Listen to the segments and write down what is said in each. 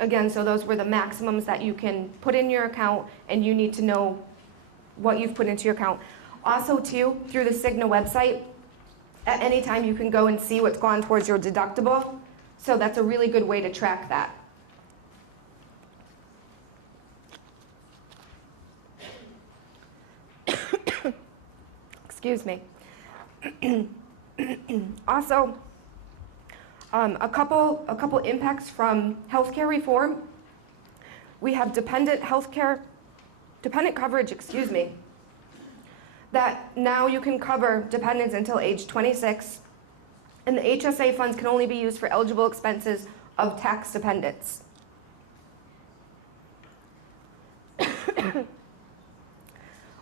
Again, so those were the maximums that you can put in your account, and you need to know what you've put into your account. Also, too, through the Cigna website, at any time you can go and see what's gone towards your deductible. So that's a really good way to track that. Excuse me. Also, a couple impacts from healthcare reform. We have dependent coverage, that now you can cover dependents until age 26, and the HSA funds can only be used for eligible expenses of tax dependents.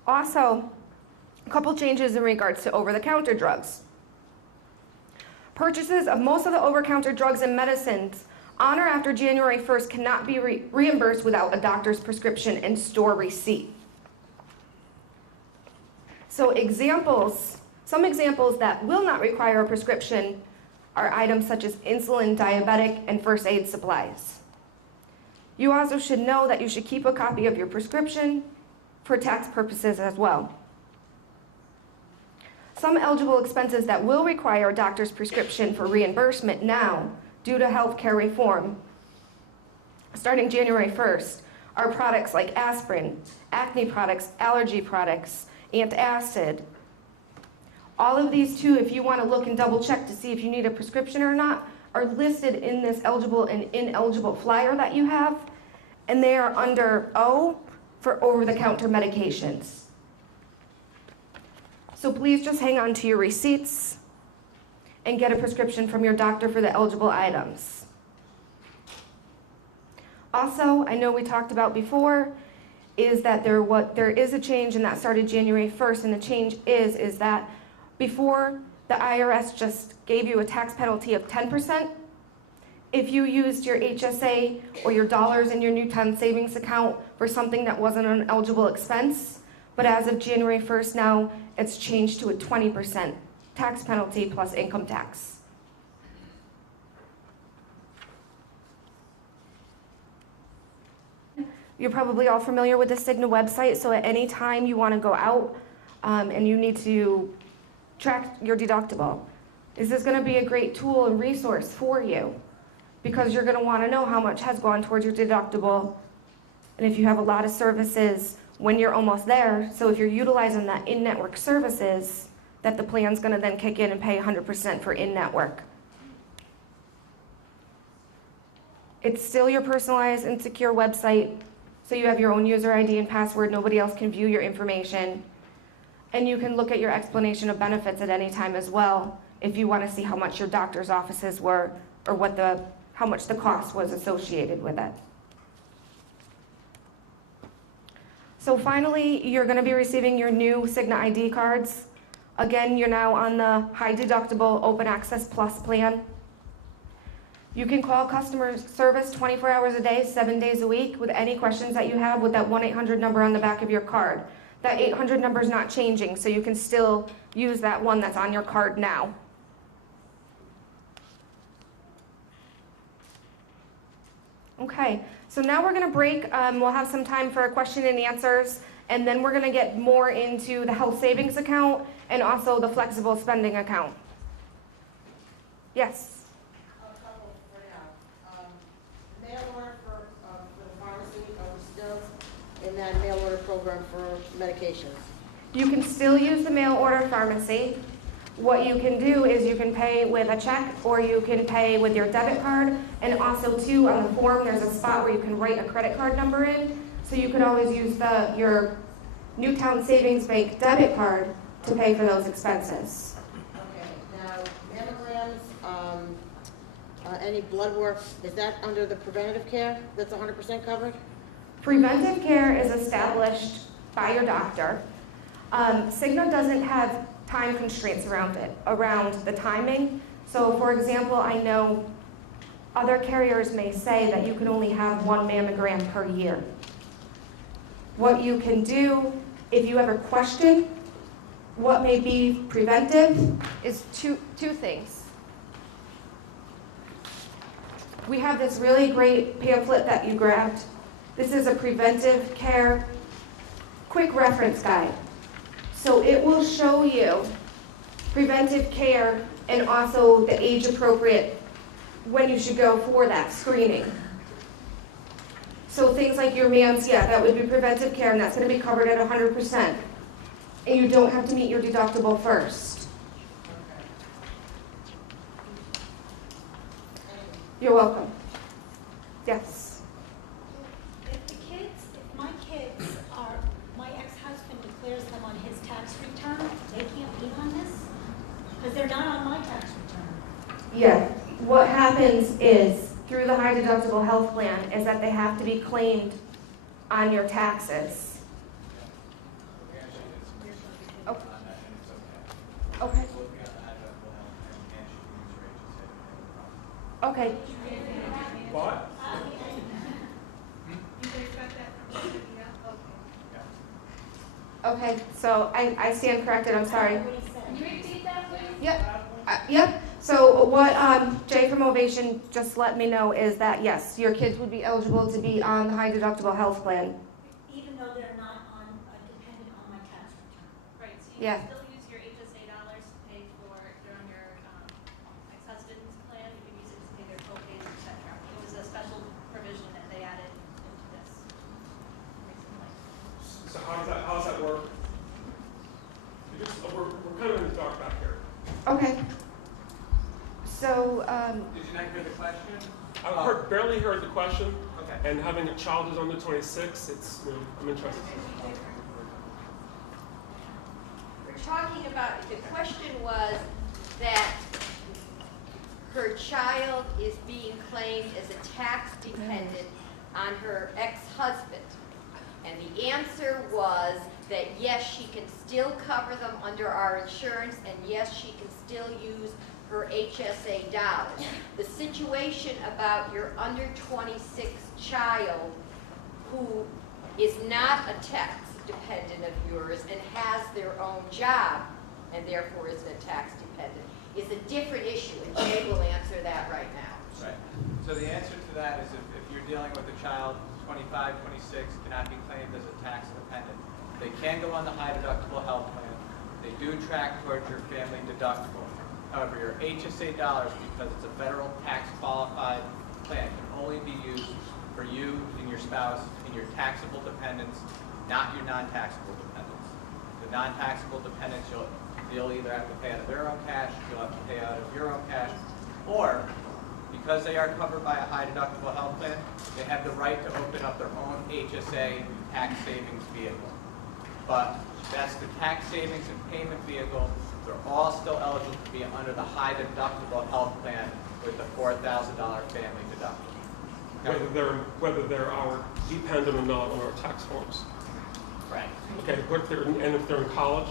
Also, a couple changes in regards to over-the-counter drugs. Purchases of most of the over-the-counter drugs and medicines on or after January 1st cannot be reimbursed without a doctor's prescription and store receipt. So some examples that will not require a prescription are items such as insulin, diabetic, and first aid supplies. You also should know that you should keep a copy of your prescription for tax purposes as well. Some eligible expenses that will require a doctor's prescription for reimbursement now, due to healthcare reform, starting January 1st, are products like aspirin, acne products, allergy products, antacid. All of these too, if you want to look and double check to see if you need a prescription or not, are listed in this eligible and ineligible flyer that you have, and they are under O for over-the-counter medications. So please just hang on to your receipts and get a prescription from your doctor for the eligible items. Also, I know we talked about before, is that there is a change, and that started January 1st, and the change is that before, the IRS just gave you a tax penalty of 10%. If you used your HSA or your dollars in your Newtown savings account for something that wasn't an eligible expense, but as of January 1st now, it's changed to a 20% tax penalty plus income tax. You're probably all familiar with the Cigna website, so at any time you want to go out and you need to track your deductible, this is going to be a great tool and resource for you, because you're going to want to know how much has gone towards your deductible, and if you have a lot of services when you're almost there. So if you're utilizing that in-network services, that the plan's going to then kick in and pay 100% for in-network. It's still your personalized and secure website, so you have your own user ID and password. Nobody else can view your information. And you can look at your explanation of benefits at any time as well, if you want to see how much your doctor's offices were, or how much the cost was associated with it. So finally, you're going to be receiving your new Cigna ID cards. Again, you're now on the high deductible Open Access Plus plan. You can call customer service 24 hours a day, 7 days a week with any questions that you have with that 1-800 number on the back of your card. That 800 number is not changing, so you can still use that one that's on your card now. Okay, so now we're going to break. We'll have some time for question and answers, and then we're going to get more into the health savings account and also the flexible spending account. Yes? A couple for now. Mail order for the pharmacy, are we still in that mail order program for medications? You can still use the mail order pharmacy. What you can do is you can pay with a check, or you can pay with your debit card, and also too on the form there's a spot where you can write a credit card number in, so you could always use your Newtown Savings Bank debit card to pay for those expenses. Okay, now mammograms, any blood work, is that under the preventative care that's 100% covered? Preventive care is established by your doctor. Cigna doesn't have time constraints around the timing. So for example, I know other carriers may say that you can only have 1 mammogram per year. What you can do, if you ever question what may be preventive, is two things. we have this really great pamphlet that you grabbed. This is a preventive care quick reference guide. So it will show you preventive care and also the age appropriate when you should go for that screening. So things like your MAMS, yeah, that would be preventive care, and that's going to be covered at 100%. And you don't have to meet your deductible first. You're welcome. Yes. If my kids are, my ex-husband declares them on his tax return, they can't be on this? Because they're not on my tax return. Yeah. What happens is, through the high deductible health plan, is that they have to be claimed on your taxes. Oh. Okay. Okay. What? Okay, so I stand corrected, I'm sorry. Can you repeat that, please? Yep, yep. So what Jay from Ovation just let me know is that, yes, your kids would be eligible to be on the high deductible health plan. Even though they're not on, dependent on my tax return. Right, so you Yeah. can still use your HSA dollars to pay for, during your ex-husband's plan, you can use it to pay their co-pays, et cetera. It was a special provision that they added into this recently. So how does that work? Because we're kind of in the dark back here. Okay. So, Did you not hear the question? Barely heard the question, Okay. and having a child who's under 26, it's, I'm interested. We're talking about, the question was that her child is being claimed as a tax dependent on her ex-husband. And the answer was that yes, she can still cover them under our insurance, and yes, she can still use her HSA dollars. The situation about your under 26 child who is not a tax dependent of yours and has their own job and therefore isn't a tax dependent is a different issue, and Jay will answer that right now. Right. So the answer to that is if you're dealing with a child, 25, 26, cannot be claimed as a tax dependent. They can go on the high deductible health plan. They do track towards your family deductible. However, your HSA dollars, because it's a federal tax qualified plan, can only be used for you and your spouse and your taxable dependents, not your non-taxable dependents. The non-taxable dependents, you'll either have to pay out of their own cash, you'll have to pay out of your own cash, or because they are covered by a high deductible health plan, they have the right to open up their own HSA tax savings vehicle. But that's the tax savings and payment vehicle. They're all still eligible to be under the high deductible health plan with the $4,000 family deductible. Okay? Whether they're our dependent or not on our tax forms. Right. Okay, but if they're in college,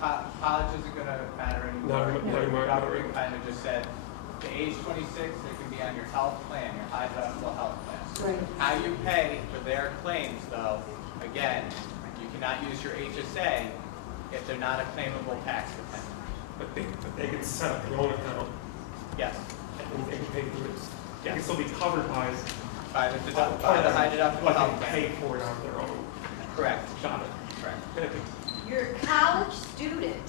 College isn't going to matter anymore. No, The government kind of just said, to age 26, they can be on your health plan, your high deductible health plan. right. How you pay for their claims, though, again, you cannot use your HSA if they're not a claimable tax dependent. but they can set up their own account Yes. and they can pay through it. They can Yes. still be covered by By the high deductible but health they plan. pay for it out of their own. Correct. Got it. Correct. Thank you. Your college student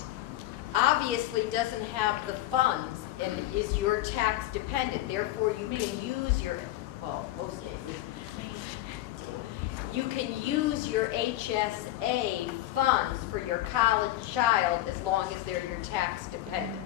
obviously doesn't have the funds and is your tax dependent, therefore you can use your, well, most cases, you can use your HSA funds for your college child as long as they're your tax dependent.